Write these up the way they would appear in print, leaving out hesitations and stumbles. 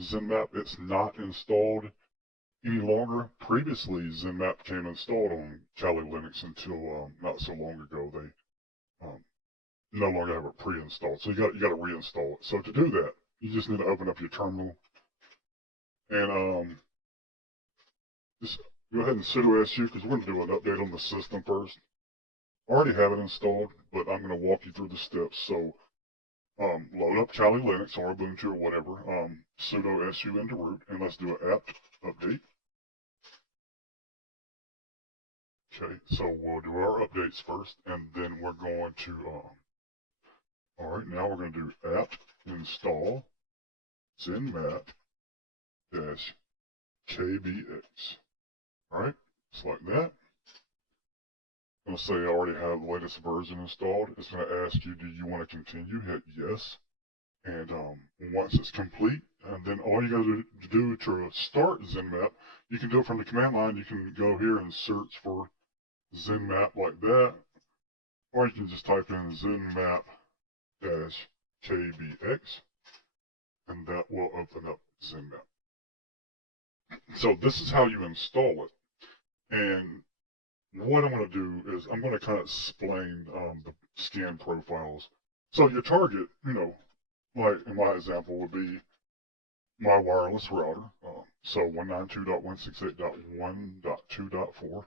Zenmap, it's not installed any longer. Previously, Zenmap came installed on Kali Linux until not so long ago. They no longer have it pre-installed, so you got to reinstall it. So to do that, you just need to open up your terminal and just go ahead and sudo su because we're going to do an update on the system first. I already have it installed, but I'm going to walk you through the steps. So load up Kali Linux or Ubuntu or whatever, sudo su into root, and let's do an apt update. Okay, so we'll do our updates first, and then we're going to, alright, now we're going to do apt install zenmap -kbx. Alright, just like that. I'm going to say I already have the latest version installed. It's going to ask you, do you want to continue? Hit yes. And once it's complete, and then all you got to do to start Zenmap, you can do it from the command line. You can go here and search for Zenmap like that, or you can just type in Zenmap-kbx, and that will open up Zenmap. So this is how you install it. And what I'm going to do is I'm going to kind of explain the scan profiles. So your target, like in my example, would be my wireless router. So 192.168.1.2.4.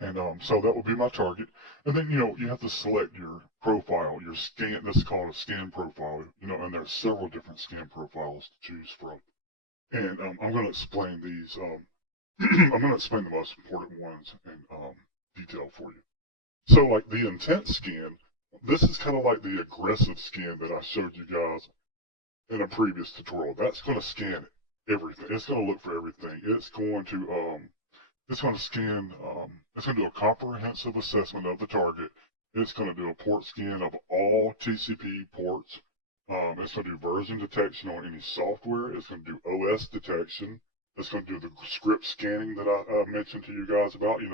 And so that will be my target. And then, you have to select your profile, your scan. This is called a scan profile, and there's several different scan profiles to choose from. And I'm going to explain these. I'm going to explain the most important ones in detail for you. So like the intent scan, this is kind of like the aggressive scan that I showed you guys in a previous tutorial. That's going to scan everything. It's going to look for everything. It's going to scan, it's going to do a comprehensive assessment of the target. It's going to do a port scan of all TCP ports. It's going to do version detection on any software. It's going to do OS detection. It's going to do the script scanning that I mentioned to you guys about, the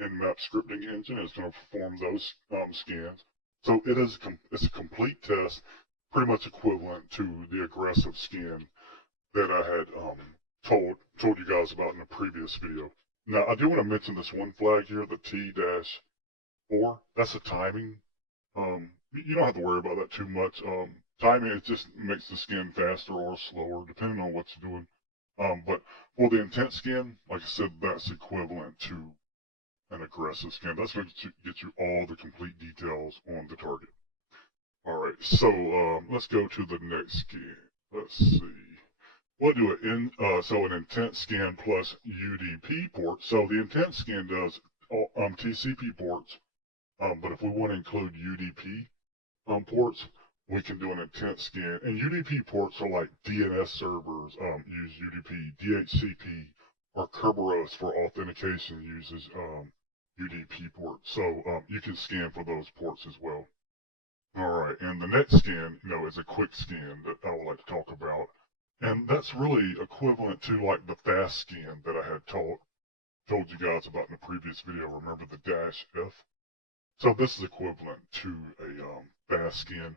NMAP scripting engine. It's going to perform those scans. So it's a complete test, pretty much equivalent to the aggressive scan that I had told you guys about in a previous video. Now, I do want to mention this one flag here, the T-4. That's a timing. You don't have to worry about that too much. Timing, it just makes the scan faster or slower, depending on what you're doing. But for the intent scan, like I said, that's equivalent to an aggressive scan. That's going to get you all the complete details on the target. All right, so let's go to the next scan. Let's see. We'll do an intent scan plus UDP port. So the intent scan does all, TCP ports, but if we want to include UDP ports, we can do an intent scan. And UDP ports are like DNS servers use UDP, DHCP, or Kerberos for authentication uses UDP ports. So you can scan for those ports as well. All right, and the next scan, is a quick scan that I would like to talk about. And that's really equivalent to like the fast scan that I had told you guys about in the previous video. Remember the -F? So this is equivalent to a fast scan,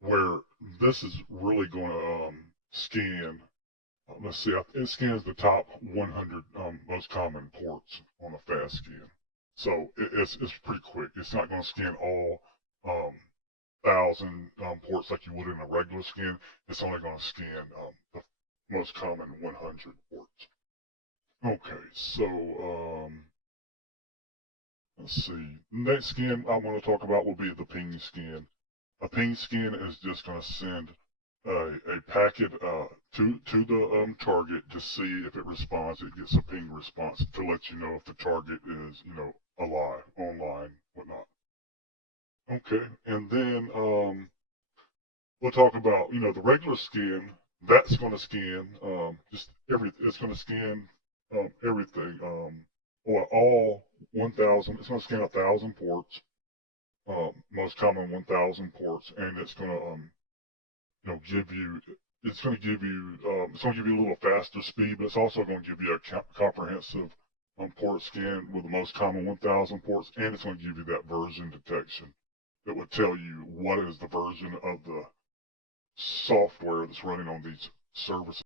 where this is really going to scan. Let's see, it scans the top 100 most common ports on a fast scan. So it's pretty quick. It's not going to scan all 1,000 ports like you would in a regular scan. It's only going to scan the most common 100 ports. Okay, so let's see. Next scan I want to talk about will be the ping scan. A ping scan is just going to send a packet to the target to see if it responds. It gets a ping response to let you know if the target is, alive, online, whatnot. Okay, and then we'll talk about, the regular scan. That's going to scan just everything. It's going to scan everything, or all 1,000. It's going to scan 1,000 ports, most common 1,000 ports, and it's going to, give you. It's going to give you. It's going to give you a little faster speed, but it's also going to give you a comprehensive port scan with the most common 1,000 ports, and it's going to give you that version detection. It would tell you what is the version of the software that's running on these services.